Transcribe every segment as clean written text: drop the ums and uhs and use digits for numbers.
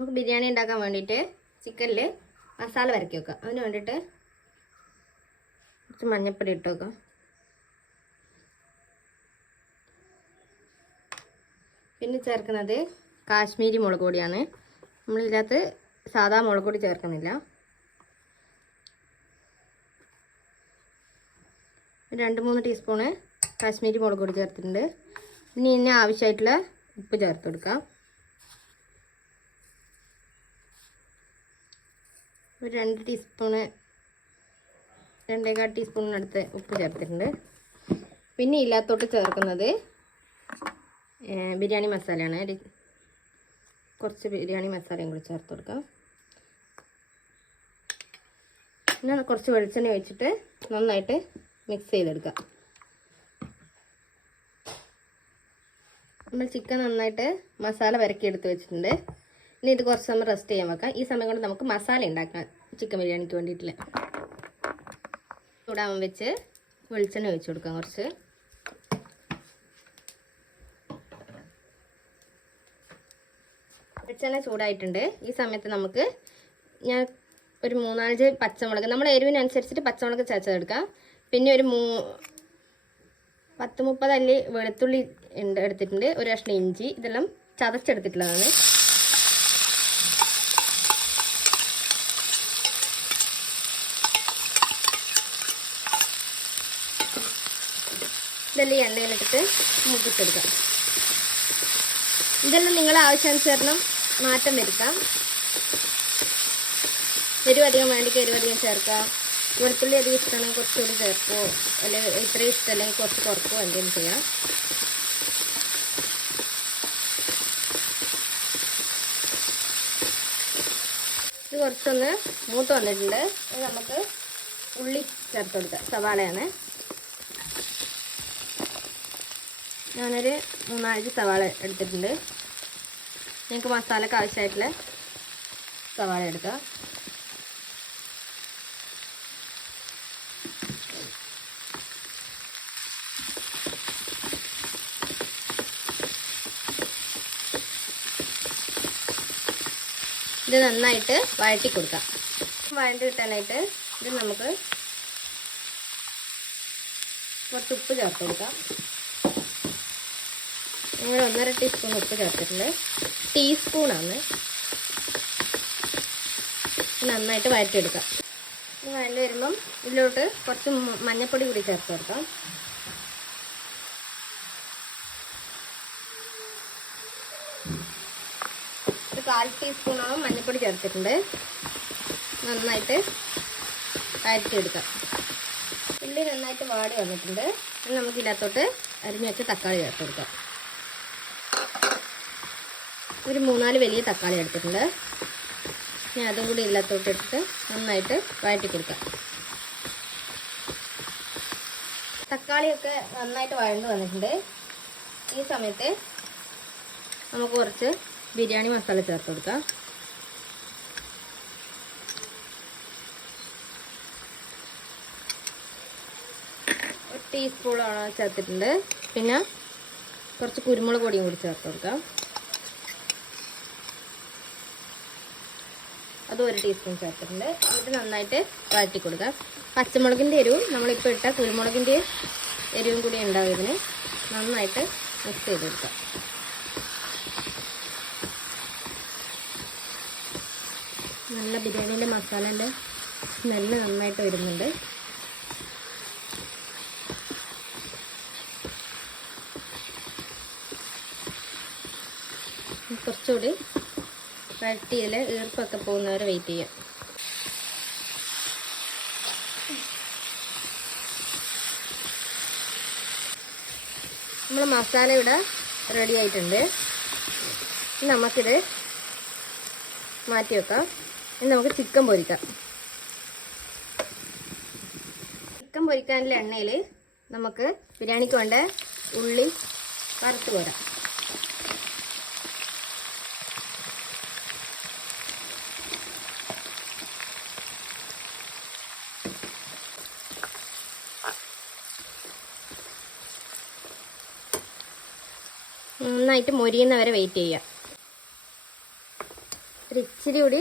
നമുക്ക് ബിരിയാണി ഉണ്ടാക്കാൻ വേണ്ടിയിട്ട് ചിക്കനിൽ മസാല വരക്കി വെക്കാം. അതിന് വേണ്ടിയിട്ട് കുറച്ച് മഞ്ഞൾപ്പൊടി ഇട്ട് വെക്കാം. പിന്നെ ചേർക്കുന്നത് കാശ്മീരി മുളക് പൊടിയാണ്. നമ്മളിതിനകത്ത് സാധാ മുളക് പൊടി ചേർക്കുന്നില്ല. 2-3 ടീസ്പൂണ് കാശ്മീരി മുളക് പൊടി ചേർത്തിട്ടുണ്ട്. ഇനി ഇതിന് ആവശ്യമായിട്ടുള്ള ഉപ്പ് ചേർത്ത് കൊടുക്കാം. 2 ടീസ്പൂണ് 2.25 ടീസ്പൂണിനടുത്ത് ഉപ്പ് ചേർത്തിട്ടുണ്ട്. പിന്നെ ഇല്ലാത്തോട്ട് ചേർക്കുന്നത് ബിരിയാണി മസാലയാണ്. കുറച്ച് ബിരിയാണി മസാലയും കൂടി ചേർത്ത് കൊടുക്കാം. പിന്നെ കുറച്ച് വെളിച്ചെണ്ണ ഒഴിച്ചിട്ട് നന്നായിട്ട് മിക്സ് ചെയ്തെടുക്കാം. നമ്മൾ ചിക്കൻ നന്നായിട്ട് മസാല വരക്കി എടുത്ത് വെച്ചിട്ടുണ്ട്. ഇനി ഇത് കുറച്ച് സമയം റെസ്റ്റ് ചെയ്യാൻ വെക്കാം. ഈ സമയം കൊണ്ട് നമുക്ക് മസാല ഉണ്ടാക്കാം. ചിക്കൻ ബിരിയാണിക്ക് വേണ്ടിയിട്ടുള്ള ചൂടാവാൻ വെച്ച് വെളിച്ചെണ്ണ ഒഴിച്ച് കൊടുക്കാം. കുറച്ച് വെളിച്ചെണ്ണ ചൂടായിട്ടുണ്ട്. ഈ സമയത്ത് നമുക്ക് ഞാൻ ഒരു 3-4 പച്ചമുളക്, നമ്മുടെ എരിവിനനുസരിച്ചിട്ട് പച്ചമുളക് ചതച്ചെടുക്കാം. പിന്നെ ഒരു 10-30 അല്ലി വെളുത്തുള്ളി എടുത്തിട്ടുണ്ട്. ഒരു കഷ്ണം ഇഞ്ചി, ഇതെല്ലാം ചതച്ചെടുത്തിട്ടുള്ളതാണ്. ഇതെല്ലാം ഈ എണ്ണയിലിട്ടിട്ട് മൂപ്പിച്ചെടുക്കാം. ഇതെല്ലാം നിങ്ങളുടെ ആവശ്യാനുസരണം മാറ്റം വരുത്താം. എരിവ് അധികം വേണ്ടിക്ക് എരിവ് അധികം ചേർക്കാം. വെളുത്തുള്ളി അധികം ഇഷ്ടമാണെങ്കിൽ കുറച്ചുകൂടി ചേർക്കോ, അല്ലെങ്കിൽ ഇത്രയും ഇഷ്ടമല്ലെങ്കിൽ കുറച്ച് കുറക്കോ എന്തെങ്കിലും ചെയ്യാം. ഇത് കുറച്ചൊന്ന് മൂത്ത് വന്നിട്ടുണ്ട്. അത് നമുക്ക് ഉള്ളി ചേർത്ത് കൊടുക്കാം. സവാളയാണ്. ഞാനൊരു 3-4 സവാള എടുത്തിട്ടുണ്ട്. നിങ്ങൾക്ക് മസാലയ്ക്ക് ആവശ്യമായിട്ടുള്ള സവാള എടുക്കാം. ഇത് നന്നായിട്ട് വഴറ്റി കൊടുക്കാം. വഴറ്റി കിട്ടാനായിട്ട് ഇത് നമുക്ക് കുറച്ച് ഉപ്പ് ചേർത്ത് കൊടുക്കാം. ഞങ്ങൾ 1.5 ടീസ്പൂൺ ഉപ്പ് ചേർത്തിട്ടുണ്ട്. ടീസ്പൂണാണ്. നന്നായിട്ട് വഴറ്റിയെടുക്കാം. ഇത് വഴറ്റി വരുമ്പം ഇതിലോട്ട് കുറച്ച് മഞ്ഞൾപ്പൊടി കൂടി ചേർത്ത് കൊടുക്കാം. ഒരു 1/4 ടീസ്പൂണോളം മഞ്ഞൾപ്പൊടി ചേർത്തിട്ടുണ്ട്. നന്നായിട്ട് വഴറ്റിയെടുക്കാം. ഉള്ളി നന്നായിട്ട് വാടി വന്നിട്ടുണ്ട്. ഇനി നമുക്ക് ഇതിനകത്തോട്ട് അരിഞ്ഞ് വെച്ച് തക്കാളി ചേർത്ത് കൊടുക്കാം. ഒരു 3-4 വലിയ തക്കാളി എടുത്തിട്ടുണ്ട്. ഞാൻ അതും കൂടി ഇതിനകത്തോട്ട് ഇട്ടിട്ട് നന്നായിട്ട് വഴറ്റി കൊടുക്കാം. തക്കാളിയൊക്കെ നന്നായിട്ട് വഴണ്ട് വന്നിട്ടുണ്ട്. ഈ സമയത്ത് നമുക്ക് കുറച്ച് ബിരിയാണി മസാല ചേർത്ത് കൊടുക്കാം. ഒരു ടീസ്പൂണോളം ചേർത്തിട്ടുണ്ട്. പിന്നെ കുറച്ച് കുരുമുളക് പൊടിയും കൂടി ചേർത്ത് കൊടുക്കാം. അതും 1 ടീസ്പൂൺ ചേർത്തിട്ടുണ്ട്. എന്നിട്ട് നന്നായിട്ട് വഴറ്റി കൊടുക്കാം. പച്ചമുളകിൻ്റെ എരിവും നമ്മളിപ്പോൾ ഇട്ട കുരുമുളകിൻ്റെ എരിവും കൂടി ഉണ്ടാവും. ഇതിന് നന്നായിട്ട് മിക്സ് ചെയ്ത് കൊടുക്കാം. നല്ല ബിരിയാണീൻ്റെ മസാലേൻ്റെ സ്മെല്ല് നന്നായിട്ട് വരുന്നുണ്ട്. കുറച്ചുകൂടി വഴറ്റിയിൽ ഈർപ്പൊക്കെ പോകുന്നവരെ വെയിറ്റ് ചെയ്യാം. നമ്മൾ മസാല ഇവിടെ റെഡി ആയിട്ടുണ്ട്. നമുക്കിത് മാറ്റി വെക്കാം. ഇനി നമുക്ക് ചിക്കൻ പൊരിക്കാം. ചിക്കൻ പൊരിക്കാനുള്ള എണ്ണയിൽ നമുക്ക് ബിരിയാണിക്ക് വേണ്ട ഉള്ളി വറുത്ത് പോരാം. നന്നായിട്ട് മൊരിയുന്നവരെ വെയിറ്റ് ചെയ്യാം. ഒരു ഇച്ചിരി കൂടി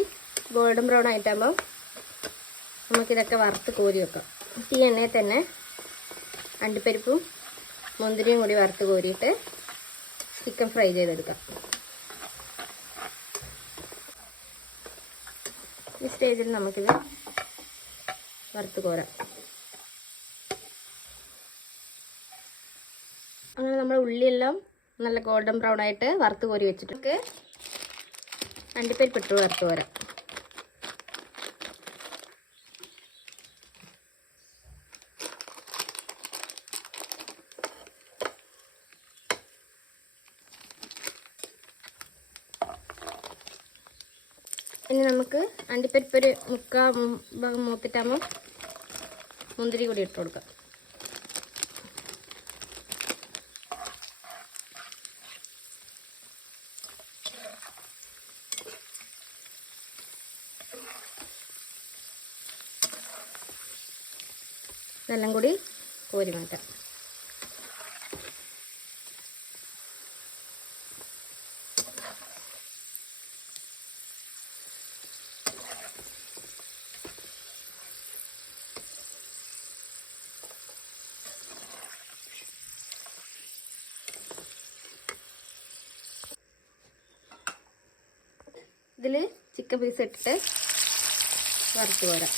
ഗോൾഡൻ ബ്രൗൺ ആയിട്ടാകുമ്പോൾ നമുക്കിതൊക്കെ വറുത്ത് കോരി വെക്കാം. ഈ എണ്ണയിൽ തന്നെ അണ്ടിപ്പരിപ്പും മുന്തിരിയും കൂടി വറുത്ത് കോരിയിട്ട് ചിക്കൻ ഫ്രൈ ചെയ്തെടുക്കാം. ഈ സ്റ്റേജിൽ നമുക്കിത് വറുത്ത് കോരാം. അങ്ങനെ നമ്മൾ ഉള്ളിയെല്ലാം നല്ല ഗോൾഡൻ ബ്രൗൺ ആയിട്ട് വറുത്ത് കോരി വെച്ചിട്ട് അണ്ടിപ്പരിപ്പ് ഇട്ട് വറുത്ത് കോരാം. ഇനി നമുക്ക് അണ്ടിപ്പരിപ്പ് ഒരു മുക്കാൽ ഭാഗം മൂത്തിട്ടാകുമ്പോൾ മുന്തിരി കൂടി ഇട്ട് കൊടുക്കാം. ഇതെല്ലാം കൂടി കോരി മാറ്റാം. ഇതിൽ ചിക്കൻ പീസ് ഇട്ടിട്ട് വറുത്ത് പോരാം.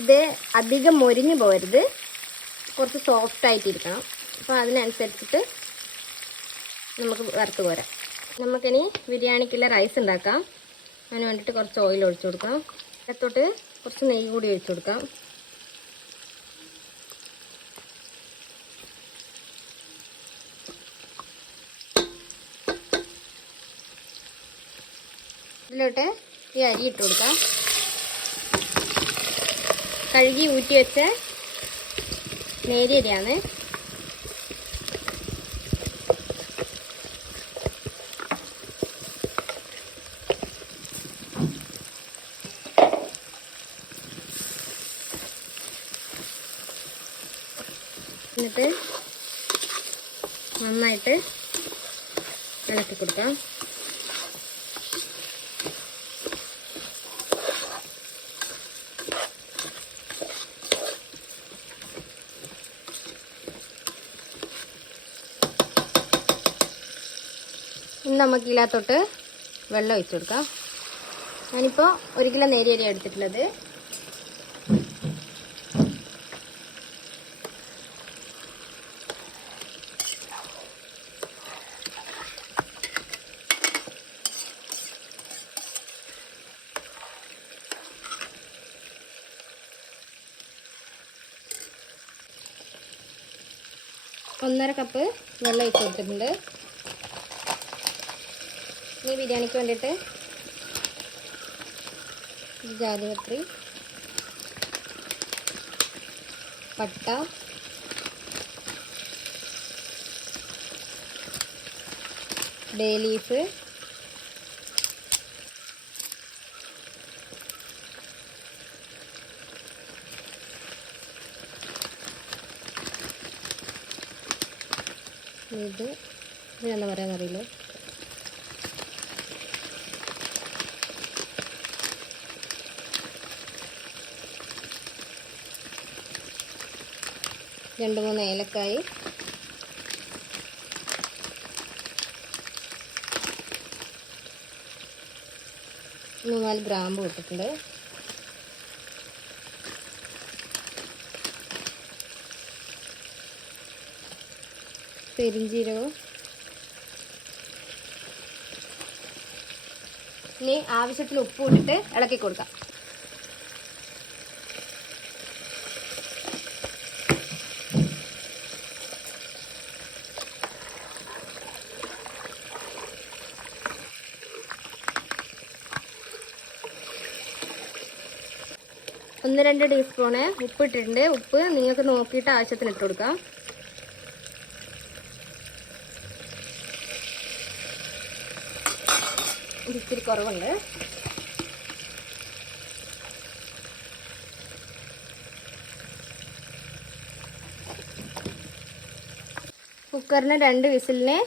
ഇത് അധികം മൊരിഞ്ഞു പോകരുത്, കുറച്ച് സോഫ്റ്റ് ആയിട്ടിരിക്കണം. അപ്പോൾ അതിനനുസരിച്ചിട്ട് നമുക്ക് വറുത്ത് പോരാം. നമുക്കിനി ബിരിയാണിക്കുള്ള റൈസ് ഉണ്ടാക്കാം. അതിന് വേണ്ടിയിട്ട് കുറച്ച് ഓയിൽ ഒഴിച്ചു കൊടുക്കാം. അതിനകത്തോട്ട് കുറച്ച് നെയ്യ് കൂടി ഒഴിച്ചു കൊടുക്കാം. ഇതിലോട്ട് ഈ അരി ഇട്ട് കൊടുക്കാം. കഴുകി ഊറ്റി വെച്ച നേരിയ അരിയാണ്. എന്നിട്ട് നന്നായിട്ട് ഇളക്കി കൊടുക്കാം. ഇനി നമുക്ക് ഇതിനകത്തോട്ട് വെള്ളം ഒഴിച്ചു കൊടുക്കാം. ഞാനിപ്പോൾ 1 കിലോ നേരിയ അരി എടുത്തിട്ടുള്ളത്. ഒന്നര കപ്പ് വെള്ളം ഒഴിച്ച് കൊടുത്തിട്ടുണ്ട്. ഈ ബിരിയാണിക്ക് വേണ്ടിയിട്ട് ജാതിപത്രി, പട്ട, ബേ ലീഫ്, ഇതിനെന്താ പറയാന്നറിയില്ല, രണ്ട് മൂന്ന് ഏലക്കായി, മൂന്നാല് ഗ്രാമ്പു ഇട്ടിട്ടുണ്ട്. പെരിഞ്ചീരകവും. ഇനി ആവശ്യത്തിന് ഉപ്പ് ഇട്ടിട്ട് ഇളക്കി കൊടുക്കാം. 1-2 ടീസ്പൂണ് ഉപ്പ് ഇട്ടിട്ടുണ്ട്. ഉപ്പ് നിങ്ങൾക്ക് നോക്കിയിട്ട് ആവശ്യത്തിന് ഇട്ട് കൊടുക്കാം. ഇത്തിരി കുറവുണ്ട്. കുക്കറിന് 2 വിസിലിന്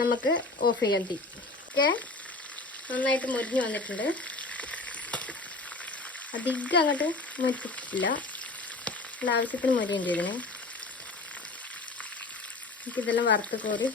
നമുക്ക് ഓഫ് ചെയ്യാൻ തീ. ഓക്കെ, നന്നായിട്ട് മുരിഞ്ഞ് വന്നിട്ടുണ്ട്. അധികം അങ്ങോട്ട് മുരിച്ചിട്ടില്ല, ആവശ്യത്തിന് മുരിയുണ്ട് ഇതിന്. നമുക്കിതെല്ലാം വറുത്ത് കോരി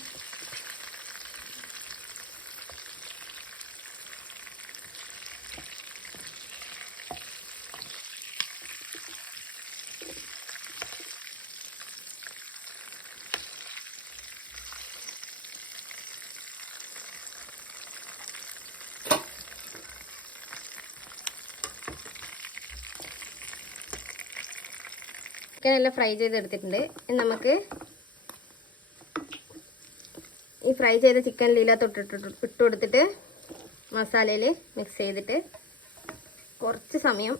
ചിക്കനെല്ലാം ഫ്രൈ ചെയ്തെടുത്തിട്ടുണ്ട്. നമുക്ക് ഈ ഫ്രൈ ചെയ്ത ചിക്കനിൽ ഇട്ട് കൊടുത്തിട്ട് മസാലയിൽ മിക്സ് ചെയ്തിട്ട് കുറച്ച് സമയം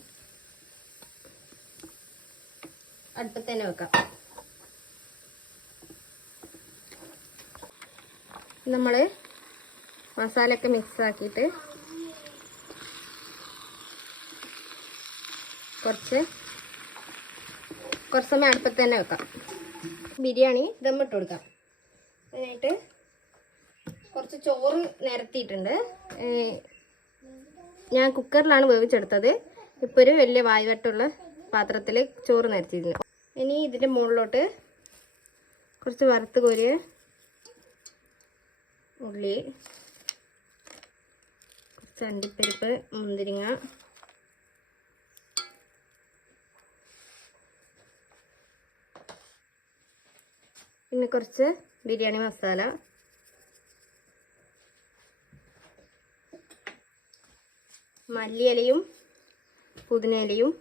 അടുപ്പത്ത് തന്നെ വെക്കാം. നമ്മൾ മസാലയൊക്കെ മിക്സ് ആക്കിയിട്ട് കുറച്ച് സമയം അടുപ്പത്ത് തന്നെ വെക്കാം. ബിരിയാണി ദമ്മിട്ട് കൊടുക്കാം. അതിനായിട്ട് കുറച്ച് ചോറ് നിരത്തിയിട്ടുണ്ട്. ഞാൻ കുക്കറിലാണ് വേവിച്ചെടുത്തത്. ഇപ്പോൾ ഒരു വലിയ വായുവട്ടുള്ള പാത്രത്തിൽ ചോറ് നിരത്തിയിട്ടുണ്ട്. ഇനി ഇതിൻ്റെ മുകളിലോട്ട് കുറച്ച് വറുത്ത് കോരിയ ഉള്ളി, കുറച്ച് അണ്ടിപ്പരിപ്പ്, മുന്തിരിങ്ങ, പിന്നെ കുറച്ച് ബിരിയാണി മസാല, മല്ലിയിലയും പുതിനയിലയും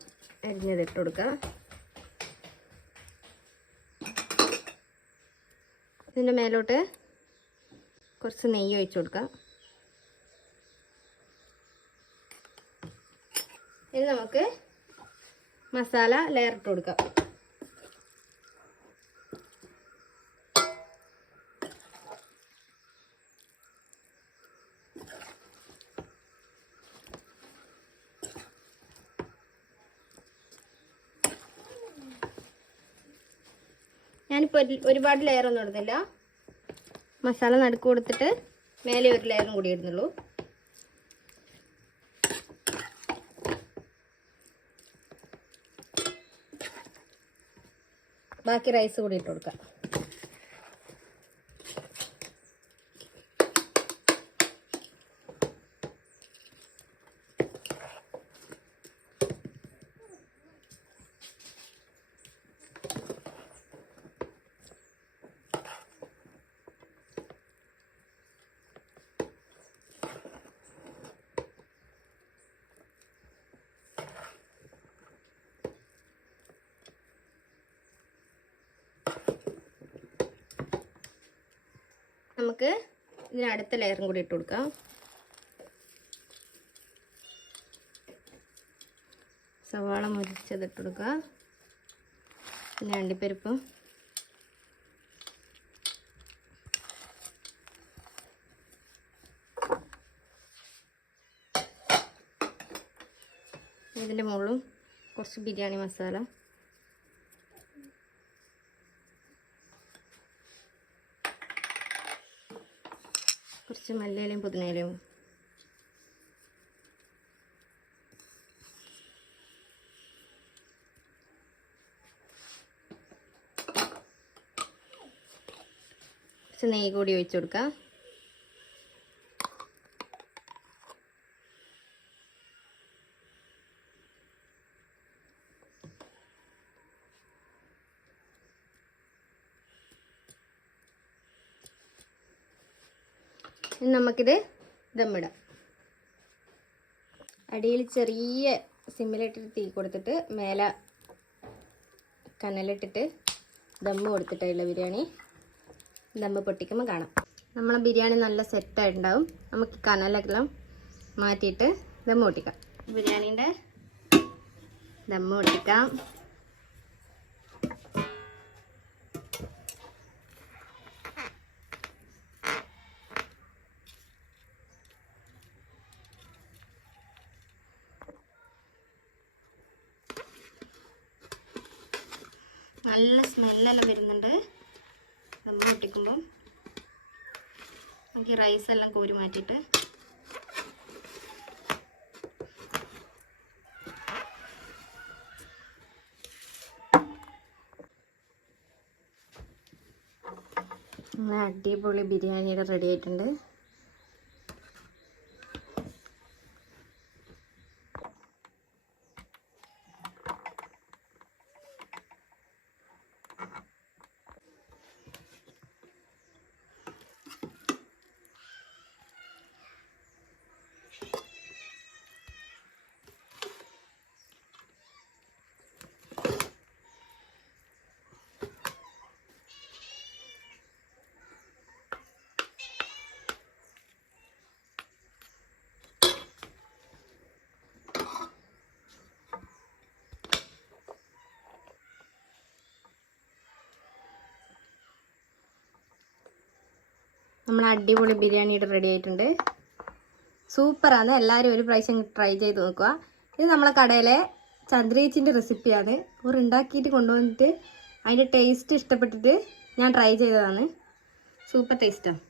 അരിഞ്ഞതിട്ട് കൊടുക്കുക. ഇതിൻ്റെ മേലോട്ട് കുറച്ച് നെയ്യ് ഒഴിച്ച് കൊടുക്കാം. ഇനി നമുക്ക് മസാല ലെയർ ഇട്ട് കൊടുക്കാം. ഞാനിപ്പോൾ ഒരുപാട് ലെയറൊന്നും ഇടുന്നില്ല. മസാല നടുക്ക് കൊടുത്തിട്ട് മേലെ ഒരു ലെയറും കൂടി ഇടുന്നുള്ളൂ. ബാക്കി റൈസ് കൂടി ഇട്ട് കൊടുക്കാം. നമുക്ക് ഇതിന് അടുത്ത ലെയറും കൂടി ഇട്ട് കൊടുക്കാം. സവാള മുരിച്ചതിട്ട് കൊടുക്കുക. പിന്നെ അണ്ടിപ്പരിപ്പും ഇതിൻ്റെ മുകളിലും കുറച്ച് ബിരിയാണി മസാല, കുറച്ച് മല്ലിയിലയും പുതിനയിലയും, കുറച്ച് നെയ്യ് കൂടി ഒഴിച്ച് കൊടുക്കാം. ഇനി നമുക്കിത് ദമ്മിടാം. അടിയിൽ ചെറിയ സിമ്മിലിട്ടിട്ട് തീ കൊടുത്തിട്ട് മേലെ കനലിട്ടിട്ട് ദമ്മ് കൊടുത്തിട്ടുള്ള ബിരിയാണി ദമ്മ് പൊട്ടിക്കുമ്പോൾ കാണാം. നമ്മളെ ബിരിയാണി നല്ല സെറ്റായിട്ടുണ്ടാവും. നമുക്ക് കനലെല്ലാം മാറ്റിയിട്ട് ദമ്മ് പൊട്ടിക്കാം. ബിരിയാണീൻ്റെ ദമ്മ് പൊട്ടിക്കാം. നല്ല സ്മെല്ലെല്ലാം വരുന്നുണ്ട്. ദമ്മ് പൊട്ടിക്കുമ്പം നമുക്ക് ഈ റൈസ് എല്ലാം കോരി മാറ്റിയിട്ട് അടിപൊളി ബിരിയാണിയുടെ റെഡി ആയിട്ടുണ്ട്. നമ്മുടെ അടിപൊളി ബിരിയാണിയുടെ റെഡി ആയിട്ടുണ്ട്. സൂപ്പറാണ്. എല്ലാവരും ഒരു പ്രാവശ്യം ട്രൈ ചെയ്ത് നോക്കുക. ഇത് നമ്മളെ കടയിലെ ചന്ദ്രേച്ചിൻ്റെ റെസിപ്പിയാണ്. അവർ ഉണ്ടാക്കിയിട്ട് കൊണ്ടുവന്നിട്ട് അതിൻ്റെ ടേസ്റ്റ് ഇഷ്ടപ്പെട്ടിട്ട് ഞാൻ ട്രൈ ചെയ്തതാണ്. സൂപ്പർ ടേസ്റ്റാണ്.